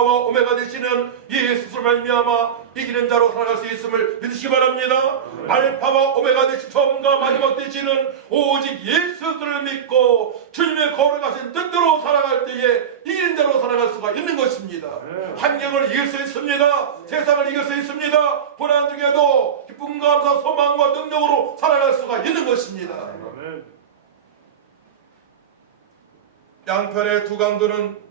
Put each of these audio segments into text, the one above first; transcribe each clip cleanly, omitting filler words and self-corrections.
알파와 오메가 되시는 예수를 말미암아 이기는 자로 살아갈 수 있음을 믿으시기 바랍니다. 알파와 오메가 되신 처음과 마지막 되시는 오직 예수를 믿고 주님의 거룩하신 뜻대로 살아갈 때에 이기는 자로 살아갈 수가 있는 것입니다. 환경을 이길 수 있습니다. 세상을 이길 수 있습니다. 고난 중에도 기쁨, 감사, 소망과 능력으로 살아갈 수가 있는 것입니다. 양편의 두 강도는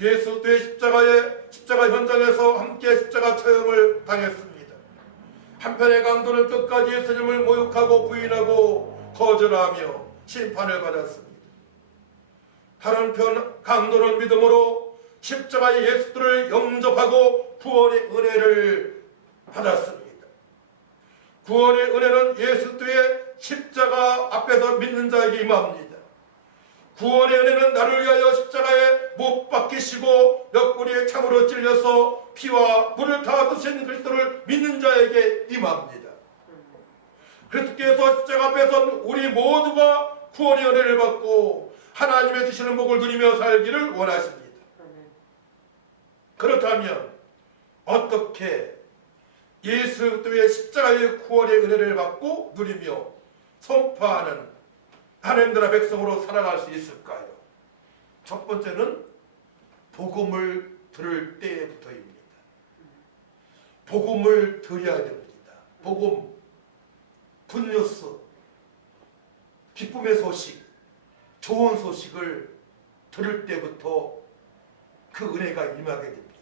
예수 그리스도의 십자가 현장에서 함께 십자가 처형을 당했습니다. 한편의 강도는 끝까지 예수님을 모욕하고 부인하고 거절하며 심판을 받았습니다. 다른 편 강도는 믿음으로 십자가의 예수를 영접하고 구원의 은혜를 받았습니다. 구원의 은혜는 예수 그리스도의 십자가 앞에서 믿는 자에게 임합니다. 구원의 은혜는 나를 위하여 십자가에 못 박히시고 옆구리에 창으로 찔려서 피와 물을 다 드신 그리스도를 믿는 자에게 임합니다. 그리스도께서 십자가 앞에 선 우리 모두가 구원의 은혜를 받고 하나님의 주시는 복을 누리며 살기를 원하십니다. 그렇다면 어떻게 예수 그리스도의 십자가의 구원의 은혜를 받고 누리며 선포하는 하나님 나라 백성으로 살아갈 수 있을까요? 첫 번째는 복음을 들을 때부터입니다. 복음을 들어야 됩니다. 복음, 굿뉴스, 기쁨의 소식, 좋은 소식을 들을 때부터 그 은혜가 임하게 됩니다.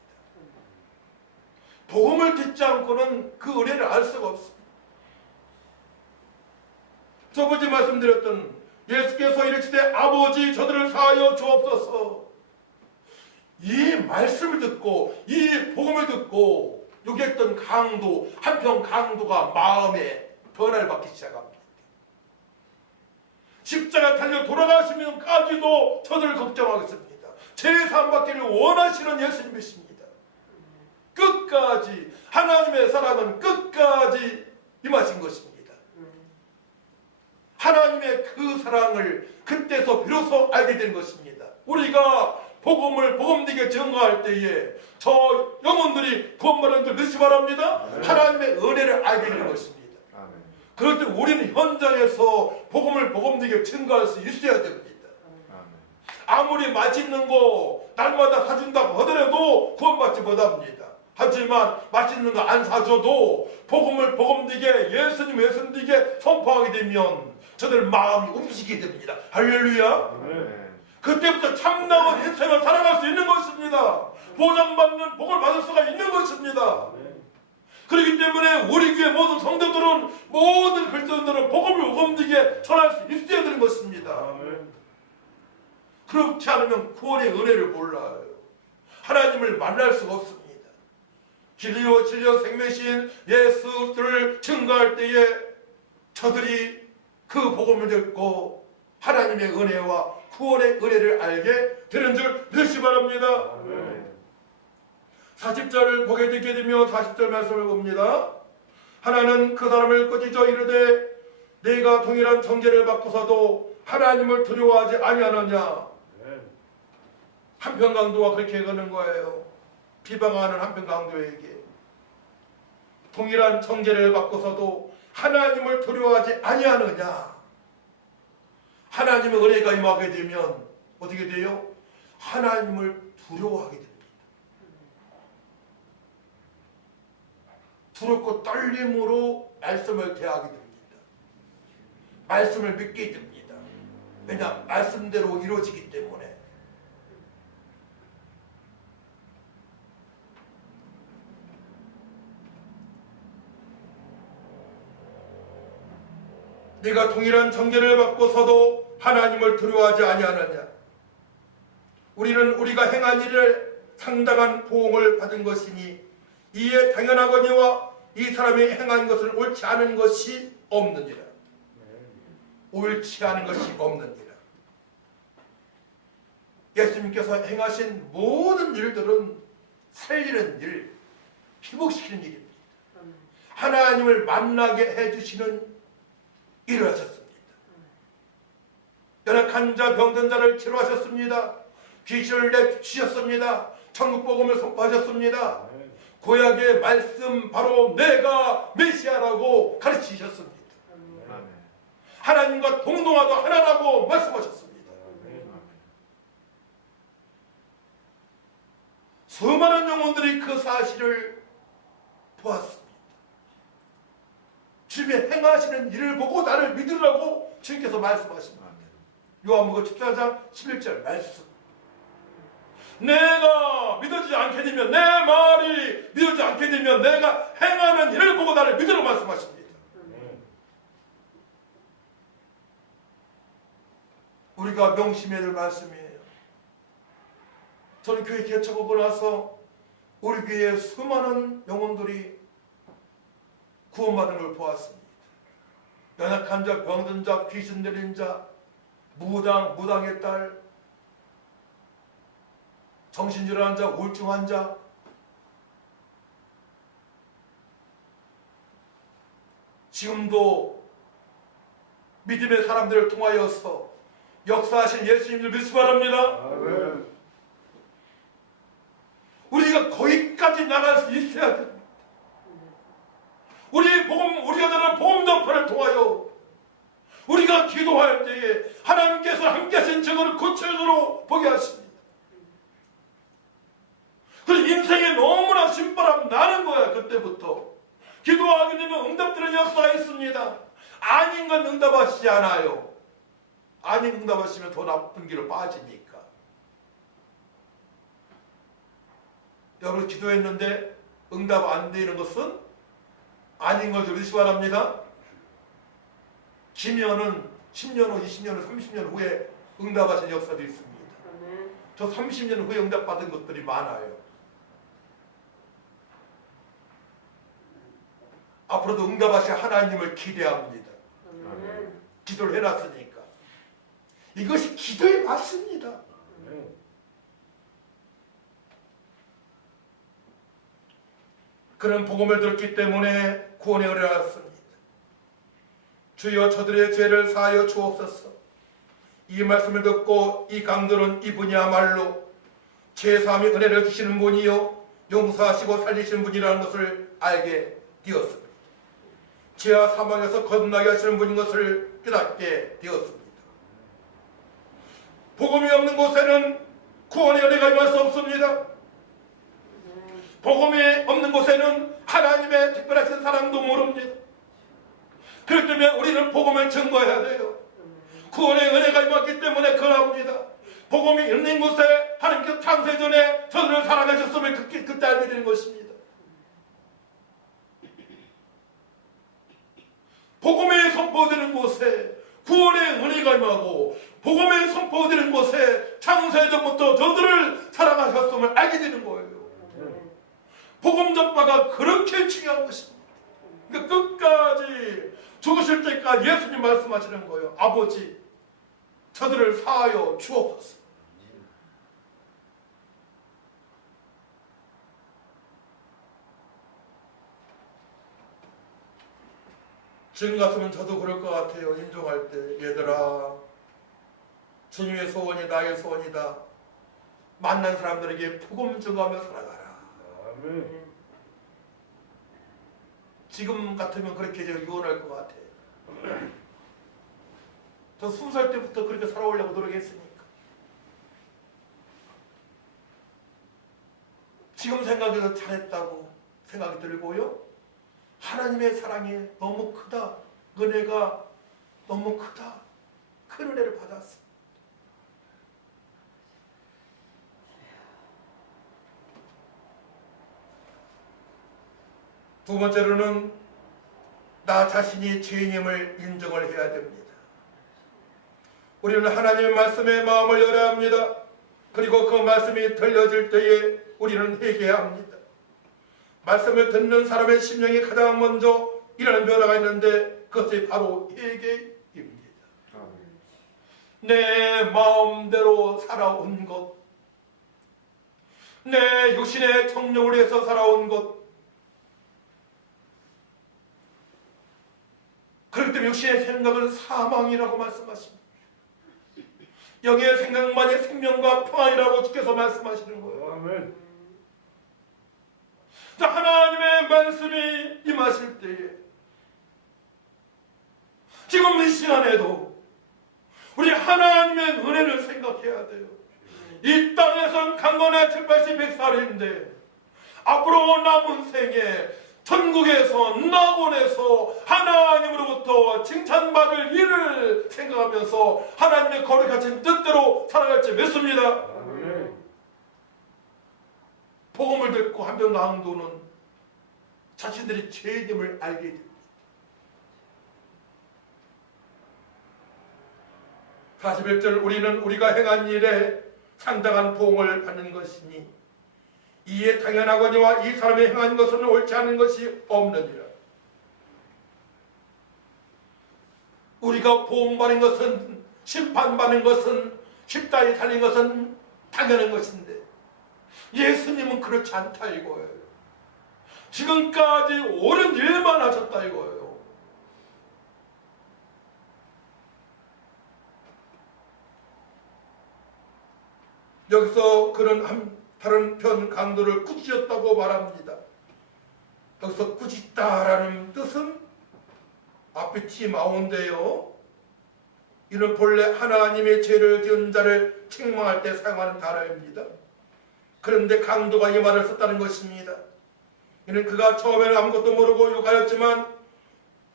복음을 듣지 않고는 그 은혜를 알 수가 없습니다. 저번에 말씀드렸던 예수께서 이르시되 아버지 저들을 사하여 주옵소서. 이 말씀을 듣고 이 복음을 듣고 여기 있던 강도, 한편 강도가 마음에 변화를 받기 시작합니다. 십자가 달려 돌아가시면까지도 저들을 걱정하겠습니다. 죄사함 받기를 원하시는 예수님이십니다. 끝까지 하나님의 사랑은 끝까지 임하신 것입니다. 하나님의 그 사랑을 그때서 비로소 알게 된 것입니다. 우리가 복음을 복음되게 증거할 때에 저 영혼들이 구원받는 줄 믿으시 바랍니다. 하나님의 은혜를 알게 되는 것입니다. 그럴 때 우리는 현장에서 복음을 복음되게 증거할 수 있어야 됩니다. 아무리 맛있는 거 날마다 사준다고 하더라도 구원받지 못합니다. 하지만 맛있는 거 안 사줘도 복음을 복음되게 예수님되게 선포하게 되면 저들 마음이 움직이게 됩니다. 할렐루야. 그때부터 참나은 인생을 살아갈 수 있는 것입니다. 보장받는 복을 받을 수가 있는 것입니다. 그렇기 때문에 우리 교회 모든 성도들은 모든 그리스도인들은 복음을 복음되게 전할 수 있어야 되는 것입니다. 그렇지 않으면 구원의 은혜를 몰라요. 하나님을 만날 수가 없습니다. 진리요 진리요 생명이신 예수를 증거할 때에 저들이 그 복음을 듣고 하나님의 은혜와 구원의 은혜를 알게 되는 줄 믿으시기 바랍니다. 40절을 보게 되게 되면 40절 말씀을 봅니다. 하나는 그 사람을 꾸짖어 이르되 내가 동일한 정죄를 받고서도 하나님을 두려워하지 아니하느냐. 한편 강도가 그렇게 가는 거예요. 비방하는 한편 강도에게 동일한 정죄를 받고서도 하나님을 두려워하지 아니하느냐. 하나님의 은혜가 임하게 되면 어떻게 돼요? 하나님을 두려워하게 됩니다. 두렵고 떨림으로 말씀을 대하게 됩니다. 말씀을 믿게 됩니다. 왜냐? 말씀대로 이루어지기 때문에. 네가 동일한 정죄를 받고서도 하나님을 두려워하지 아니하느냐. 우리는 우리가 행한 일을 상당한 보응을 받은 것이니 이에 당연하거니와 이 사람이 행한 것은 옳지 않은 것이 없느니라. 옳지 않은 것이 없느니라. 예수님께서 행하신 모든 일들은 살리는 일, 회복시키는 일입니다. 하나님을 만나게 해주시는 일을 하셨습니다. 연약한 자, 병든 자를 치료하셨습니다. 귀신을 내주셨습니다. 천국 복음을 선포하셨습니다. 구약의 말씀 바로 내가 메시아라고 가르치셨습니다. 하나님과 동등하도 하나라고 말씀하셨습니다. 수많은 영혼들이 그 사실을 보았습니다. 주님의 행하시는 일을 보고 나를 믿으라고 주님께서 말씀하십니다. 요한복음 14장 11절 말씀. 내가 믿어지지 않게 되면, 내 말이 믿어지지 않게 되면 내가 행하는 일을 보고 나를 믿으라고 말씀하십니다. 우리가 명심해야 될 말씀이에요. 저는 교회 개척하고 나서 우리 교회에 수많은 영혼들이 구원받는 걸 보았습니다. 연약한 자, 병든 자, 귀신 들린 자, 무당의 딸, 정신질환 자, 우울증 환자, 지금도 믿음의 사람들을 통하여서 역사하신 예수님을 믿으시 바랍니다. 아멘. 우리가 거기까지 나갈 수 있어야 됩니다. 우리가 전하는 복음 전파를 통하여 우리가 기도할 때에 하나님께서 함께 하신 증거를 구체적으로 보게 하십니다. 그래서 인생에 너무나 신바람 나는 거야. 그때부터 기도하게 되면 응답되는 역사가 있습니다. 아닌 건 응답하시지 않아요. 아닌 응답하시면 더 나쁜 길로 빠지니까. 여러분 기도했는데 응답 안 되는 것은 아닌 걸 믿으시기 바랍니다. 기면은 10년 후, 20년 후, 30년 후에 응답하신 역사도 있습니다. 저 30년 후에 응답받은 것들이 많아요. 앞으로도 응답하실 하나님을 기대합니다. 기도를 해놨으니까. 이것이 기도의 맛입니다. 그런 복음을 들었기 때문에 구원의 은혜를 받았습니다. 주여 저들의 죄를 사하여 주옵소서. 이 말씀을 듣고 이 강도는 이분이야말로 죄사함의 은혜를 주시는 분이요 용서하시고 살리시는 분이라는 것을 알게 되었습니다. 죄와 사망에서 거듭나게 하시는 분인 것을 깨닫게 되었습니다. 복음이 없는 곳에는 구원의 은혜가 임할 수 없습니다. 복음이 없는 곳에는 하나님의 특별하신 사랑도 모릅니다. 그렇기 때문에 우리는 복음을 증거해야 돼요. 구원의 은혜가 임했기 때문에 그러합니다. 복음이 있는 곳에 하나님께서 창세전에 저들을 사랑하셨음을 그때 알게 되는 것입니다. 복음이 선포되는 곳에 구원의 은혜가 임하고 복음이 선포되는 곳에 창세전부터 저들을 사랑하셨음을 알게 되는 거예요. 복음 전파가 그렇게 중요한 것입니다. 그러니까 끝까지 죽으실 때까지 예수님 말씀하시는 거예요. 아버지, 저들을 사하여 주옵소서. 지금 같으면 저도 그럴 것 같아요. 임종할 때 얘들아, 주님의 소원이 나의 소원이다. 만난 사람들에게 복음 증거하며 살아가라. 아멘. 지금 같으면 그렇게 제가 유언할 것 같아요. 저 20살 때부터 그렇게 살아오려고 노력했으니까. 지금 생각해서 잘했다고 생각이 들고요. 하나님의 사랑이 너무 크다. 은혜가 너무 크다. 큰 은혜를 받았어. 두 번째로는 나 자신이 죄인임을 인정을 해야 됩니다. 우리는 하나님의 말씀에 마음을 열어야 합니다. 그리고 그 말씀이 들려질 때에 우리는 회개해야 합니다. 말씀을 듣는 사람의 심령이 가장 먼저 일어나는 변화가 있는데 그것이 바로 회개입니다. 내 마음대로 살아온 것, 내 육신의 정욕을 위해서 살아온 것, 그렇기 때문에 육신의 생각은 사망이라고 말씀하십니다. 영의 생각만이 생명과 평안이라고 주께서 말씀하시는 거예요. 아멘. 말씀이 임하실 때에 지금 이 시간에도 우리 하나님의 은혜를 생각해야 돼요. 이 땅에선 강건해 70, 100살인데 앞으로 남은 생에 천국에서 낙원에서 하나님으로부터 칭찬받을 일을 생각하면서 하나님의 거룩하신 뜻대로 살아갈지 믿습니다. 복음을 듣고 한편 강도는 자신들이 죄임을 알게 됩니다. 41절 우리는 우리가 행한 일에 상당한 보응을 받는 것이니 이에 당연하거니와 이 사람이 행한 것은 옳지 않은 것이 없느니라. 우리가 보응받는 것은 심판받는 것은 십자가에 달린 것은 당연한 것인데 예수님은 그렇지 않다 이거예요. 지금까지 옳은 일만 하셨다 이거예요. 여기서 그는 다른 편 강도를 꾸짖었다고 말합니다. 여기서 꾸짖다라는 뜻은 앞에 티마온데요. 이는 본래 하나님의 죄를 지은 자를 책망할 때 사용하는 단어입니다. 그런데 강도가 이 말을 썼다는 것입니다. 이는 그가 처음에는 아무것도 모르고 욕하였지만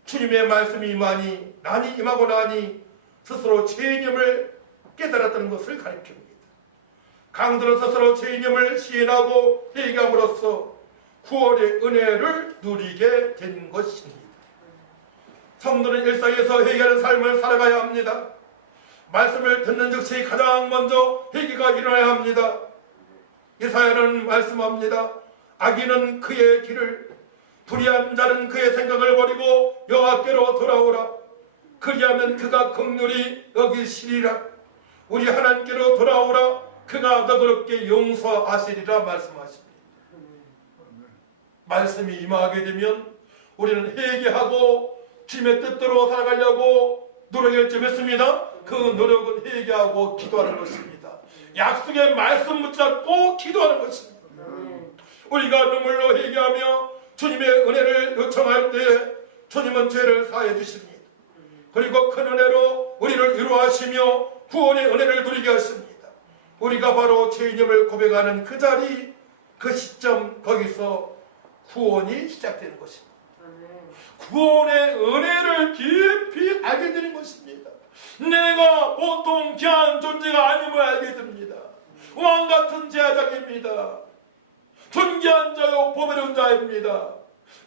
주님의 말씀이 임하고 나니 스스로 죄인임을 깨달았다는 것을 가리킵니다. 강도는 스스로 죄인임을 시인하고 회개함으로써 구원의 은혜를 누리게 된 것입니다. 성도는 일상에서 회개하는 삶을 살아가야 합니다. 말씀을 듣는 즉시 가장 먼저 회개가 일어나야 합니다. 이사야는 말씀합니다. 악인은 그의 길을, 불의한 자는 그의 생각을 버리고 여호와께로 돌아오라. 그리하면 그가 긍휼히 여기시리라. 우리 하나님께로 돌아오라. 그가 너그럽게 용서하시리라 말씀하십니다. 말씀이 임하게 되면 우리는 회개하고 주님의 뜻대로 살아가려고 노력할지 믿습니다. 그 노력은 회개하고 기도하는 것입니다. 약속의 말씀 붙잡고 기도하는 것입니다. 우리가 눈물로 회개하며 주님의 은혜를 요청할 때 주님은 죄를 사해 주십니다. 그리고 큰 은혜로 우리를 위로하시며 구원의 은혜를 누리게 하십니다. 우리가 바로 죄인임을 고백하는 그 자리, 그 시점, 거기서 구원이 시작되는 것입니다. 구원의 은혜를 깊이 알게 되는 것입니다. 내가 보통 귀한 존재가 아님을 알게 됩니다. 왕같은 제자입니다. 존귀한 자요 보배로운 자입니다.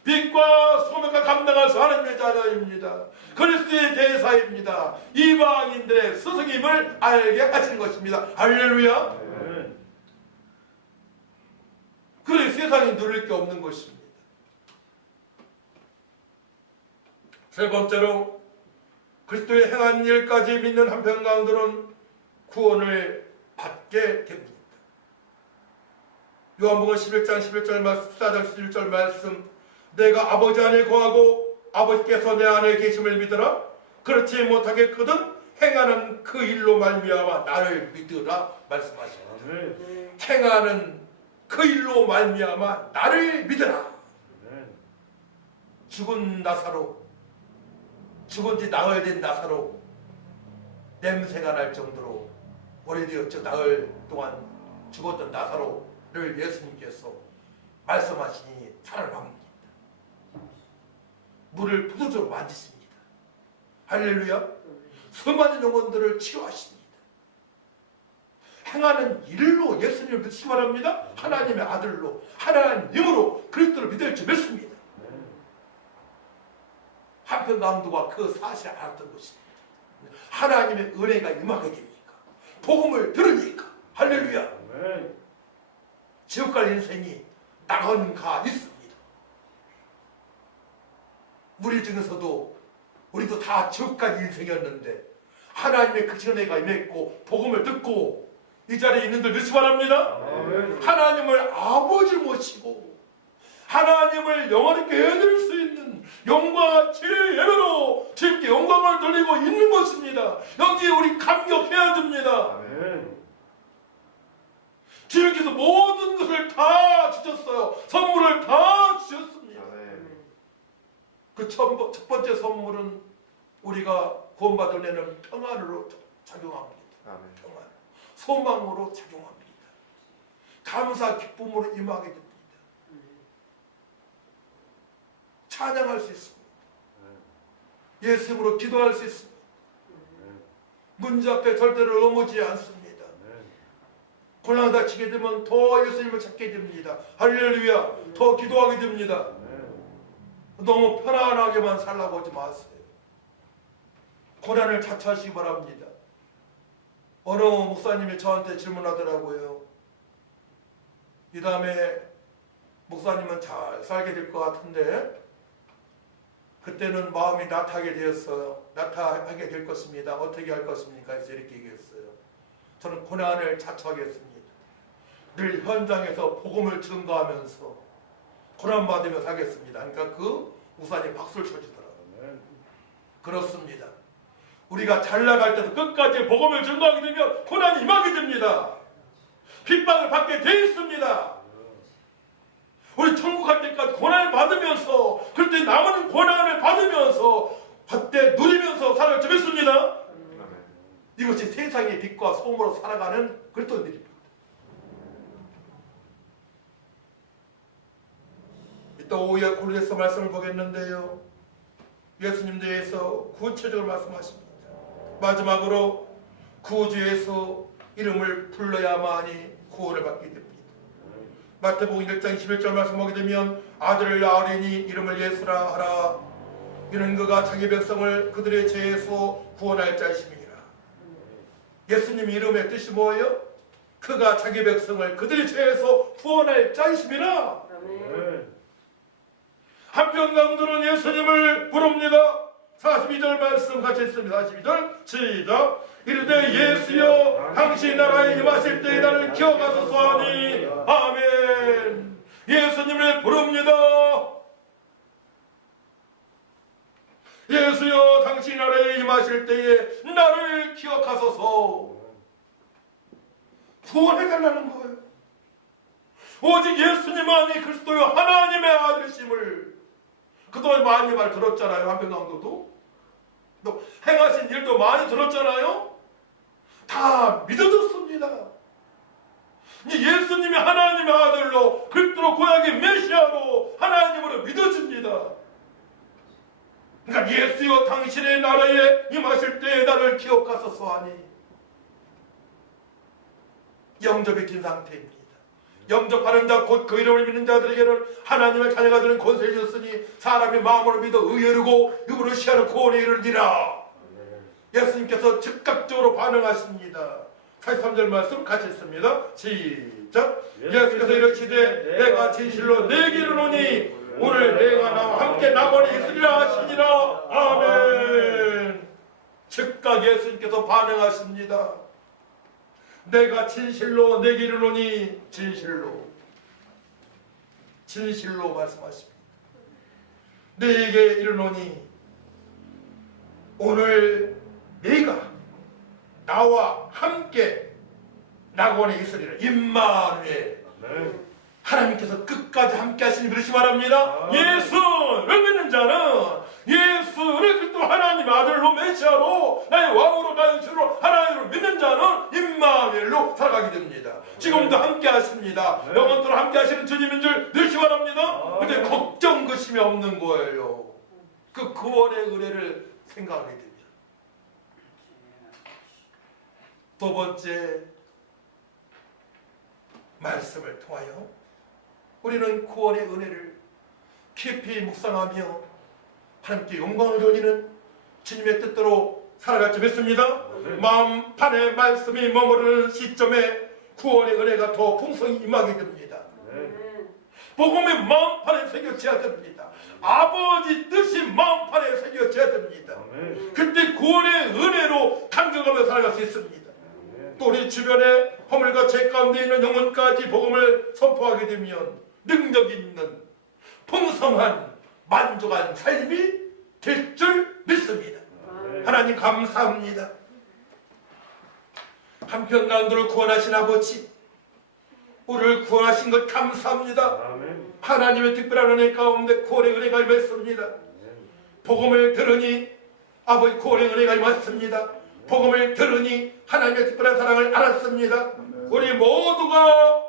빛과 소명과 감당할 수 하나님의 자녀입니다. 그리스도의 대사입니다. 이방인들의 스승임을 알게 하시는 것입니다. 할렐루야. 그래 세상이 누릴 게 없는 것입니다. 세 번째로 그리스도의 행한 일까지 믿는 한편 강도는 구원을 받게 됩니다. 요한복음 11장 11절 말씀, 14장 11절 말씀, 내가 아버지 안에 거하고 아버지께서 내 안에 계심을 믿어라. 그렇지 못하겠거든 행하는 그 일로 말미암아 나를 믿으라 말씀하십니다. 행하는 그 일로 말미암아 나를 믿으라. 죽은 나사로, 죽은 지 나흘 된 나사로 냄새가 날 정도로 오래되었죠. 나흘 동안 죽었던 나사로를 예수님께서 말씀하시니 살아납니다. 물을 부도적으로 만지십니다. 할렐루야. 수많은 영혼들을 치료하십니다. 행하는 일로 예수님을 믿으시기 바랍니다. 하나님의 아들로, 하나님으로 그리스도를 믿을 줄 믿습니다. 한편 강도가 그 사실을 알았던 것입니다. 하나님의 은혜가 임하게 됩니까? 복음을 들으니까. 할렐루야. 지옥 갈 인생이 낙원가 있습니다. 우리 중에서도 우리도 다 지옥 갈 인생이었는데 하나님의 그 은혜가 임했고 복음을 듣고 이 자리에 있는 들 믿으시 바랍니다. 하나님을 아버지 모시고 하나님을 영원하게 해드릴 수 있는 영광과 진리의 예배로 주님께 영광을 돌리고 있는 것입니다. 여기에 우리 감격해야 됩니다. 주님께서 모든 것을 다 주셨어요. 선물을 다 주셨습니다. 첫 번째 선물은 우리가 구원받은 애는 평안으로 작용합니다. 평안. 소망으로 작용합니다. 감사 기쁨으로 임하게 됩니다. 찬양할 수 있습니다. 예수님으로 기도할 수 있습니다. 문제 앞에 절대로 넘어지지 않습니다. 고난 다치게 되면 더 예수님을 찾게 됩니다. 할렐루야. 더 기도하게 됩니다. 너무 편안하게만 살라고 하지 마세요. 고난을 자처하시기 바랍니다. 어느 목사님이 저한테 질문하더라고요. 이 다음에 목사님은 잘 살게 될 것 같은데 그때는 마음이 나타하게 되었어요. 나타하게 될 것입니다. 어떻게 할 것입니까? 그래서 이렇게 얘기했어요. 저는 고난을 자처하겠습니다. 늘 현장에서 복음을 증거하면서 고난받으며 살겠습니다. 그러니까 그 목사님 박수를 쳐주더라고요. 그렇습니다. 우리가 잘 나갈 때도 끝까지 복음을 증거하게 되면 고난이 임하게 됩니다. 핍박을 받게 돼 있습니다. 우리 천국 갈 때까지 고난을 받으면서 그때 남은 고난을 받으면서 그때 누리면서 살아갈 줄 믿습니다. 이것이 세상의 빛과 소음으로 살아가는 그랬던 일입니다. 이따 오후에 고린도서 말씀을 보겠는데요. 예수님 대해서 구체적으로 말씀하십니다. 마지막으로 구주에서 이름을 불러야만이 구원을 받게 됩니다. 마태복음 1장 21절 말씀 보게 되면 아들을 낳으리니 이름을 예수라 하라. 이는 그가 자기 백성을 그들의 죄에서 구원할 자이심이라. 예수님 이름의 뜻이 뭐예요? 그가 자기 백성을 그들의 죄에서 구원할 자이심이라. 한편 강도는 예수님을 부릅니다. 42절 말씀 같이 했습니다. 42절 시작. 이르되 예수여 당신 나라에 임하실 때에 나를 기억하소서 하니 아멘. 예수님을 부릅니다. 예수여 당신 나라에 임하실 때에 나를 기억하소서. 구원해달라는 거예요. 오직 예수님만이 그리스도요 하나님의 아들이심을 그동안 많이 말 들었잖아요. 한편강도도 또 행하신 일도 많이 들었잖아요. 다 믿어졌습니다. 예수님이 하나님의 아들로 그리스도로 고약의 메시아로 하나님으로 믿어집니다. 그러니까 예수여 당신의 나라에 임하실 때에 나를 기억하소서 하니 영접이 긴 상태입니다. 영접하는 자 곧 그 이름을 믿는 자들에게는 하나님의 자녀가 되는 권세를 주셨으니 사람이 마음으로 믿어 의에르고 입으로 시하는 구원에 이르리라. 예수님께서 즉각적으로 반응하십니다. 43절 말씀 같이 읽습니다. 시작. 예수께서 이르시되 내가 진실로 내게 이르노니 오늘 내가 나와 함께 나머지 있으리라 하시니라. 아멘. 즉각 예수님께서 반응하십니다. 내가 진실로 내게 이르노니 진실로 말씀하십니다. 내게 이르노니 오늘 네가 나와 함께 낙원에 있으리라. 임마누엘. 하나님께서 끝까지 함께 하시니 그러시 말합니다. 예수를 믿는 자는 예수를 그리스도 하나님 아들로 메시아로 나의 왕으로 나의 주로 하나님으로 믿는 자는 임마누엘로 살아가게 됩니다. 지금도 함께 하십니다. 영원토록 함께 하시는 주님인 줄 늘시 바랍니다. 근데 걱정 근심이 없는 거예요. 그 구원의 은혜를 생각하게 됩니다. 두 번째 말씀을 통하여 우리는 구원의 은혜를 깊이 묵상하며 하나님께 영광을 돌리는 주님의 뜻대로 살아갈 줄 믿습니다. 마음판에 말씀이 머무르는 시점에 구원의 은혜가 더 풍성히 임하게 됩니다. 복음이 마음판에 새겨져야 됩니다. 아버지 뜻이 마음판에 새겨져야 됩니다. 그때 구원의 은혜로 감격하며 살아갈 수 있습니다. 또 우리 주변에 허물과 죄 가운데 있는 영혼까지 복음을 선포하게 되면 능력 있는 풍성한 만족한 삶이 될 줄 믿습니다. 하나님 감사합니다. 한편 강도를 구원하신 아버지, 우리를 구원하신 것 감사합니다. 하나님의 특별한 은혜 가운데 구원의 은혜가 임했습니다. 복음을 들으니 아버지 구원의 은혜가 임했습니다. 복음을 들으니 하나님의 특별한 사랑을 알았습니다. 우리 모두가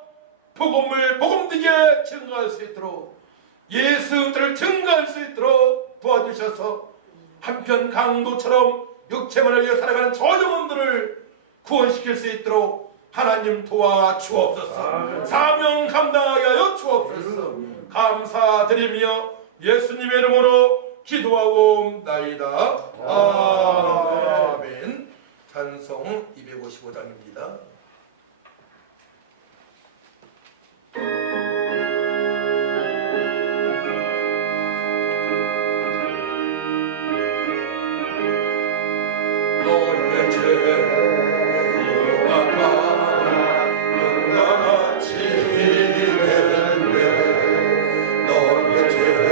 복음을 복음되게 증거할 수 있도록 예수를 증거할 수 있도록 도와주셔서 한편 강도처럼 육체만을 위해 살아가는 저 영혼들을 구원시킬 수 있도록 하나님 도와주옵소서. 사명 감당하여 주옵소서. 감사드리며 예수님의 이름으로 기도하옵나이다. 아멘. 찬송 255장입니다. 너의 죄가 눈과 같이 되네. 너의 죄가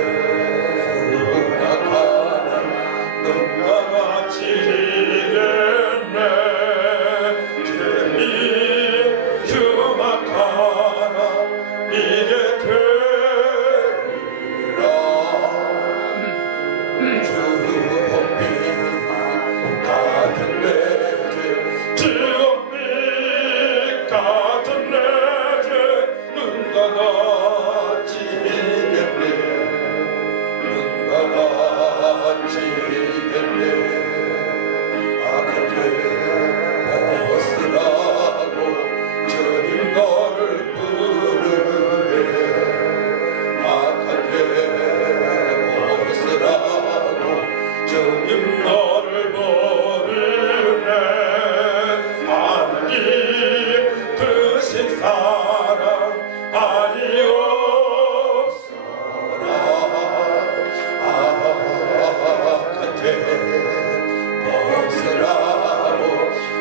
눈과 같이 되네. 죄이 흉악하나 이게 되리라. 주 법이 같은 내 죄, 주업이 같은 내 죄, 눈과 같이 이겠네. 눈과 같이 이겠네. 악한 죄 벗으라고 주님 너를 부르네. 악한 죄 벗으라고 주님 너를 부르네. 하나님 크신 사랑 아니옵소라. 악한 죄 벗으라고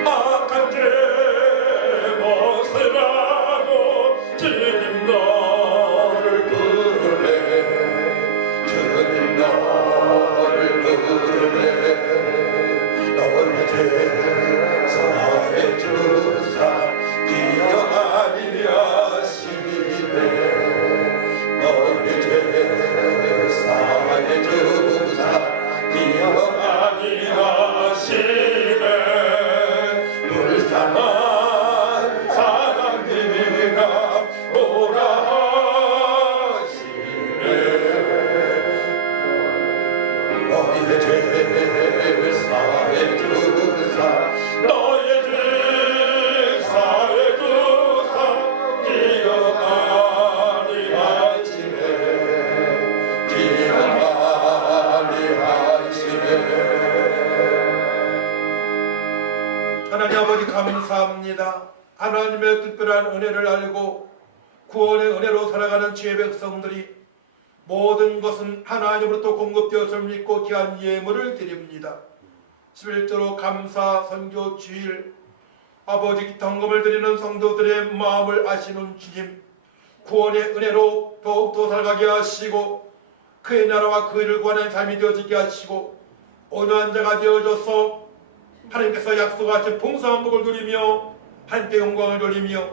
악한 죄 벗으라고 주님 너를 부르네. 주님 너를 부르네. 너의 죄 사해 주사 기억하리라 하시네. 너의 죄 사해 주사 기억하리라 하시네. 불쌍한 사랑이라 오라 하시네. 너의 죄 사해 주사 너의 죄 사해 주사 기억하리 하시네. 기억하리 하시네. 하나님 아버지 감사합니다. 하나님의 특별한 은혜를 알고 구원의 은혜로 살아가는 주의 백성들이 모든 것은 하나님으로부터 공급되었음을 믿고 귀한 예물을 드립니다. 11조로 감사 선교 주일 아버지 헌금을 드리는 성도들의 마음을 아시는 주님, 구원의 은혜로 더욱더 살아가게 하시고 그의 나라와 그 일을 구하는 삶이 되어지게 하시고 온유한 자가 되어져서 하나님께서 약속하신 풍성한 복을 누리며 함께 영광을 누리며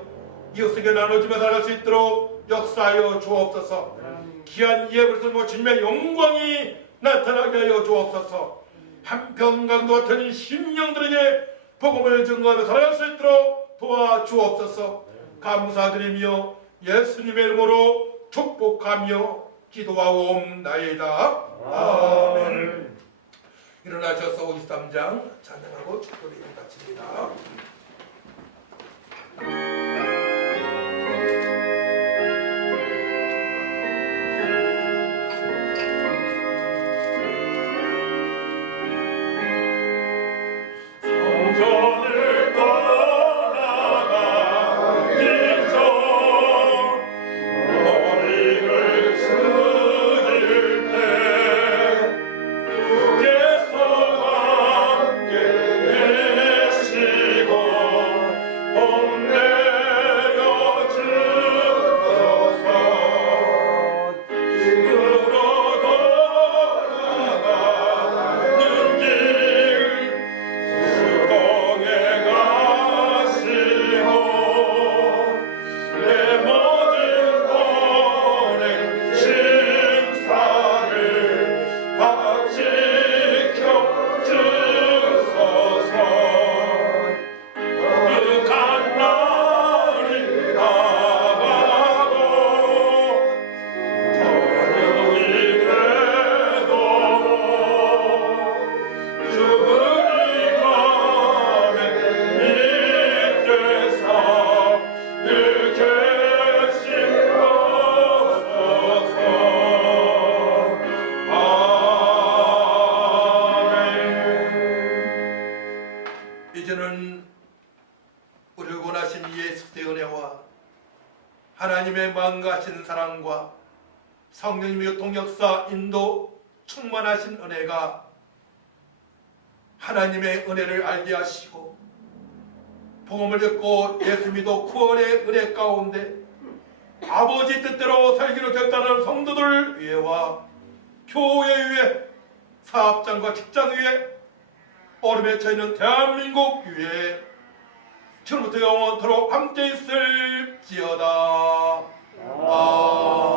이웃에게 나눠주며 살아갈 수 있도록 역사하여 주옵소서. 귀한 예물을 쓰고 주님의 영광이 나타나게 하여 주옵소서. 한평강도 같은 심령들에게 복음을 증거하며 살아갈 수 있도록 도와주옵소서. 감사드리며 예수님의 이름으로 축복하며 기도하옵나이다. 아멘. 일어나셔서 53장 찬양하고 축도를 바칩니다. 성전을 떠나가 인성 머리를 숙일 때 주께서 함께 계시고 봄내 무한가하신 사랑과 성령님의 교통역사 인도 충만하신 은혜가 하나님의 은혜를 알게 하시고 복음을 듣고 예수 믿어 구원의 은혜 가운데 아버지 뜻대로 살기로 결단하는 성도들 위에와 교회 위에 사업장과 직장 위에 얼음에 처있는 대한민국 위에 지금부터 영원토록 함께 있을지어다. 아멘.